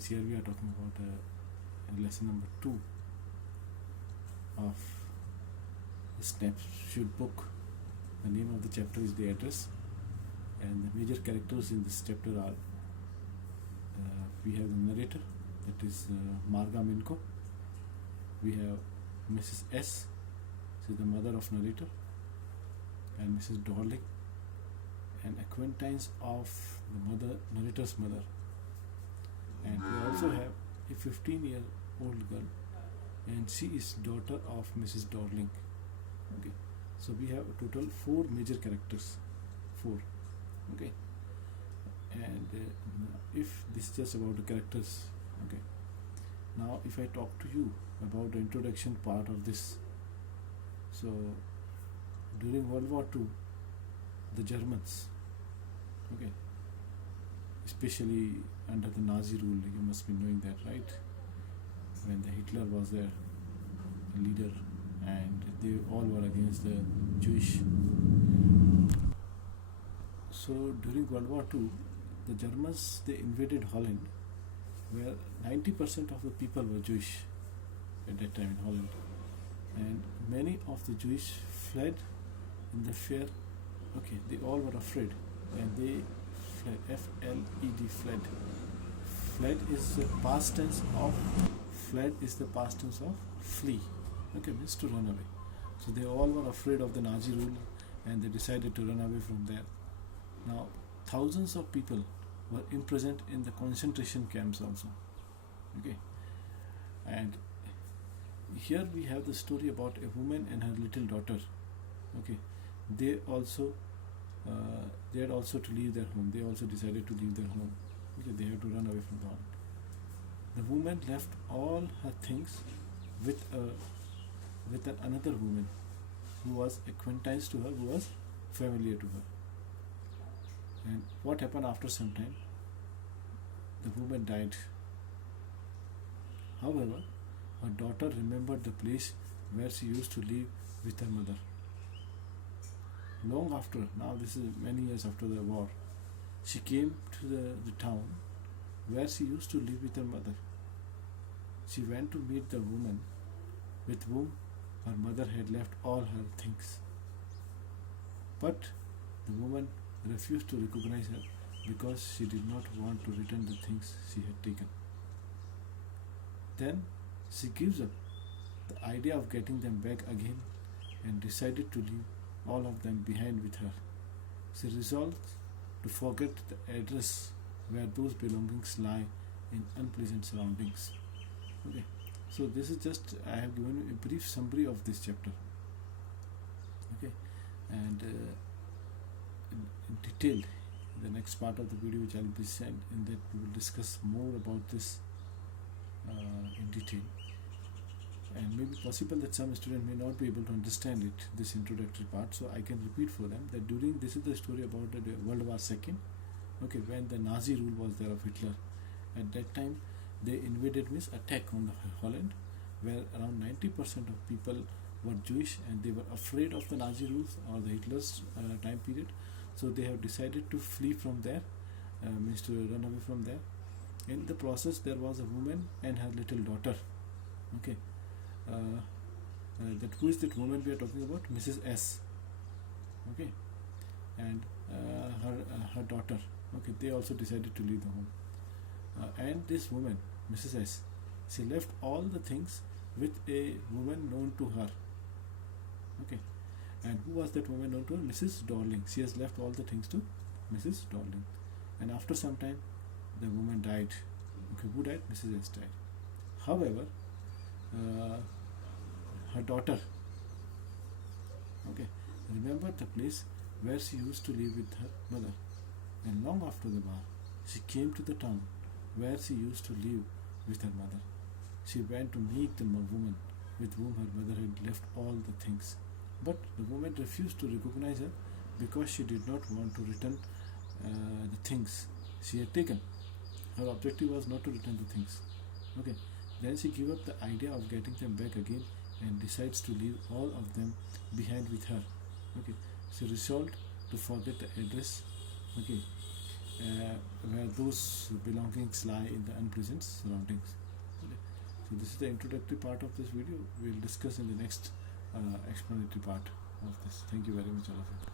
guys, here we are talking about lesson number 2 of the Snapshot book. The name of the chapter is The Address, and the major characters in this chapter are we have the narrator, that is Marga Minko. We have Mrs. S, she is the mother of narrator, and Mrs. Dorling, an acquaintance of the narrator's mother. And we also have a 15-year-old girl, and she is daughter of Mrs. Dorling. Okay, so we have a total 4 major characters. 4. Okay, and if this is just about the characters. Okay, now if I talk to you about the introduction part of this, so during World War II, the Germans, okay, especially under the Nazi rule, you must be knowing that, right? When the Hitler was their leader and they all were against the Jewish. So during World War II, the Germans, they invaded Holland, where 90% of the people were Jewish at that time in Holland, and many of the Jewish fled in the fear. Okay, they all were afraid, and they fled. F-L-E-D, fled. Fled is the past tense of flee. Okay, means to run away. So they all were afraid of the Nazi rule, and they decided to run away from there. Now, thousands of people were imprisoned in the concentration camps also. Okay, and here we have the story about a woman and her little daughter. Okay, they had also to leave their home. They also decided to leave their home. Okay, they had to run away from the home. The woman left all her things with another woman who was acquaintance to her, who was familiar to her. And what happened after some time? The woman died. However, her daughter remembered the place where she used to live with her mother. Long after, now this is many years after the war, she came to the town where she used to live with her mother. She went to meet the woman with whom her mother had left all her things. But the woman refused to recognize her because she did not want to return the things she had taken. Then she gives up the idea of getting them back again and decided to leave all of them behind with her. She resolved to forget the address where those belongings lie in unpleasant surroundings. Okay, so this is just, I have given you a brief summary of this chapter. Okay, and in detail, the next part of the video which I will present, in that we will discuss more about this in detail. And may be possible that some students may not be able to understand it, this introductory part, so I can repeat for them that this is the story about the World War II. Okay, when the Nazi rule was there of Hitler. At that time, they invaded, means attack on the Holland, where around 90% of people were Jewish, and they were afraid of the Nazi rules or the Hitler's time period. So they have decided to flee from there, means to run away from there. In the process, there was a woman and her little daughter. Okay, who is that woman we are talking about? Mrs. S. Okay, and her daughter. Okay, they also decided to leave the home. And this woman, Mrs. S, she left all the things with a woman known to her. Okay, and who was that woman known to her? Mrs. Dorling. She has left all the things to Mrs. Dorling. And after some time, the woman died. Okay, who died? Mrs. S died. However, her daughter, okay, remembered the place where she used to live with her mother. And long after the war, she came to the town where she used to live with her mother. She went to meet the woman with whom her mother had left all the things. But the woman refused to recognize her because she did not want to return the things she had taken. Her objective was not to return the things. Okay. Then she gave up the idea of getting them back again and decides to leave all of them behind with her. Okay. She resolved to forget the address. Okay. where those belongings lie in the unpleasant surroundings. Okay. So this is the introductory part of this video. We'll discuss in the next explanatory part of this. Thank you very much, all of you.